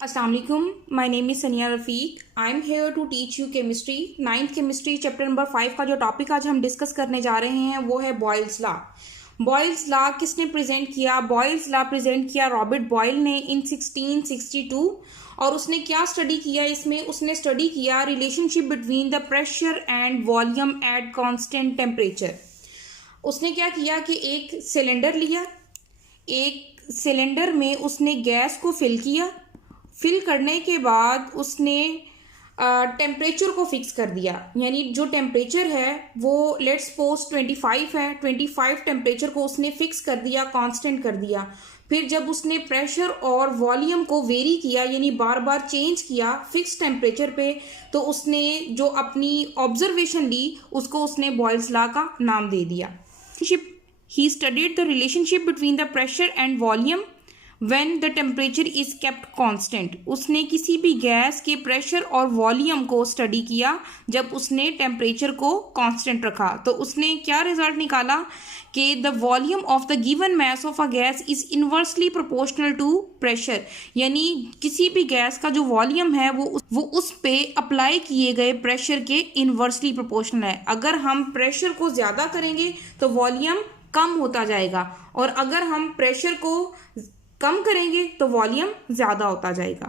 Assalamualaikum. My name is Sania Rafiq. I am here to teach you chemistry. 9th chemistry chapter number 5 का जो topic आज हम discuss करने जा रहे हैं वो है बॉयल्स लॉ. बॉयल्स लॉ किसने प्रेजेंट किया? बॉयल्स लॉ प्रेजेंट किया रॉबर्ट बॉयल ने इन 1662. और उसने क्या स्टडी किया इसमें? उसने स्टडी किया relationship between the pressure and volume at constant temperature. उसने क्या किया कि एक सिलेंडर लिया, एक सिलेंडर में उसने गैस को फिल करने के बाद उसने टेम्परेचर को फिक्स कर दिया. यानी जो टेम्परेचर है वो लेट्स सपोज 25 है, 25 टेम्परेचर को उसने फिक्स कर दिया, कांस्टेंट कर दिया. फिर जब उसने प्रेशर और वॉल्यूम को वेरी किया यानी बार बार चेंज किया फिक्स टेम्परेचर पे, तो उसने जो अपनी ऑब्जर्वेशन ली उसको उसने बॉयल्स लॉ का नाम दे दिया. He studied the relationship between the pressure and volume when the temperature is kept constant. उसने किसी भी गैस के प्रेशर और वॉल्यूम को स्टडी किया जब उसने टेम्परेचर को कांस्टेंट रखा. तो उसने क्या रिजल्ट निकाला कि the volume of the given mass of a gas is inversely proportional to pressure. यानी किसी भी गैस का जो वॉल्यूम है वो उस पे अप्लाई किए गए प्रेशर के इनवर्सली प्रोपोर्शनल है. अगर हम प्रेशर को ज़्यादा करेंगे तो वॉल्यूम कम होता जाएगा, और अगर हम प्रेशर को कम करेंगे तो वॉल्यूम ज़्यादा होता जाएगा.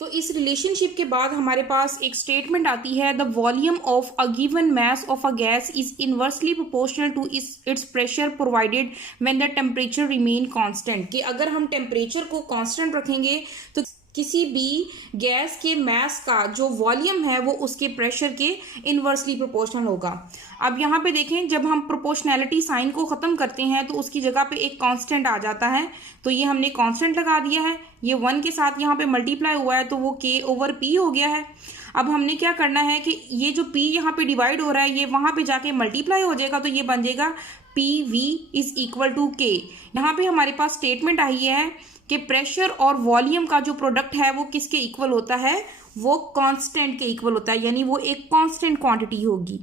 तो इस रिलेशनशिप के बाद हमारे पास एक स्टेटमेंट आती है, the volume of a given mass of a gas is inversely proportional to its pressure provided when the temperature remain constant. कि अगर हम टेम्परेचर को कांस्टेंट रखेंगे तो किसी भी गैस के मास का जो वॉल्यूम है वो उसके प्रेशर के इनवर्सली प्रोपोर्शनल होगा. अब यहाँ पे देखें, जब हम प्रोपोर्शनैलिटी साइन को ख़त्म करते हैं तो उसकी जगह पे एक कांस्टेंट आ जाता है. तो ये हमने कांस्टेंट लगा दिया है, ये 1 के साथ यहाँ पे मल्टीप्लाई हुआ है तो वो k/p हो गया है. अब हमने क्या करना है कि ये जो p यहाँ पे डिवाइड हो रहा है ये वहाँ पे जाके मल्टीप्लाई हो जाएगा, तो ये बन जाएगा PV is equal to k. यहाँ पे हमारे पास स्टेटमेंट आई है कि प्रेशर और वॉल्यूम का जो प्रोडक्ट है वो किसके इक्वल होता है? वो कांस्टेंट के इक्वल होता है, यानी वो एक कांस्टेंट क्वांटिटी होगी.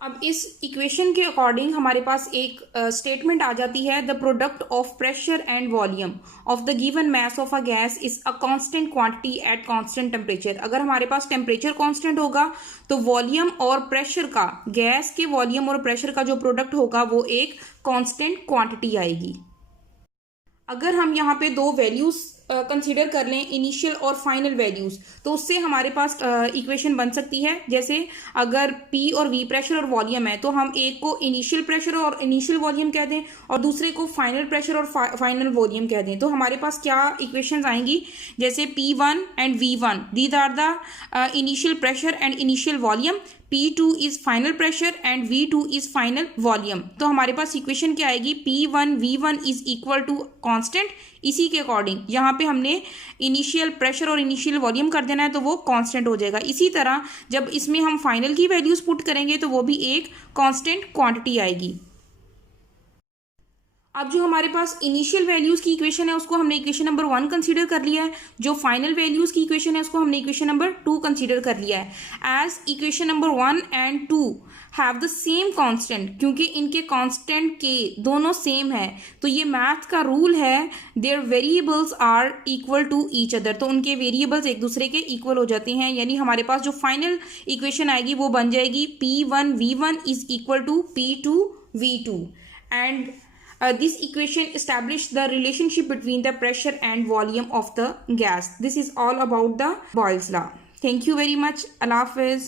अब इस इक्वेशन के अकॉर्डिंग हमारे पास एक स्टेटमेंट आ जाती है, the product of pressure and volume of the given mass of a gas is a constant quantity at constant temperature. अगर हमारे पास टेम्परेचर कांस्टेंट होगा तो वॉल्यूम और प्रेशर का, गैस के वॉल्यूम और प्रेशर का जो प्रोडक्ट होगा वो एक कांस्टेंट क्वांटिटी आएगी. अगर हम यहाँ पे दो वैल्यूज कंसीडर कर लें, इनिशियल और फाइनल वैल्यूज, तो उससे हमारे पास इक्वेशन बन सकती है. जैसे अगर P और V प्रेशर और वॉल्यूम है तो हम एक को इनिशियल प्रेशर और इनिशियल वॉल्यूम कह दें और दूसरे को फाइनल प्रेशर और फाइनल वॉल्यूम कह दें. तो हमारे पास क्या इक्वेशंस आएंगी? जैसे P1 and V1 these are the initial pressure and initial volume. P2 is final pressure and V2 is final volume. तो हमारे पास इक्वेशन क्या आएगी? P1 V1 is equal to constant. इसी के अकॉर्डिंग यहाँ पे हमने इनिशियल प्रेशर और इनिशियल वॉल्यूम कर देना है तो वो कांस्टेंट हो जाएगा. इसी तरह जब इसमें हम फाइनल की वैल्यूज पुट करेंगे तो वो भी एक कांस्टेंट क्वांटिटी आएगी. अब जो हमारे पास इनिशियल वैल्यूज की इक्वेशन है उसको हमने इक्वेशन नंबर 1 कंसीडर कर लिया है. जो फाइनल वैल्यूज की इक्वेशन है उसको हमने इक्वेशन नंबर 2 कंसीडर कर लिया है. As equation number 1 and 2 have the same constant, क्योंकि इनके कांस्टेंट के दोनों सेम है तो ये मैथ का रूल है, their variables are equal to each other. तो उनके वेरिएबल्स एक दूसरे के इक्वल हो जाते हैं. यानी हमारे पास जो फाइनल इक्वेशन आएगी वो बन जाएगी P1 V1 is equal to P2 V2. And this equation establishes the relationship between the pressure and volume of the gas. This is all about the Boyle's law. Thank you very much. Allah Hafiz.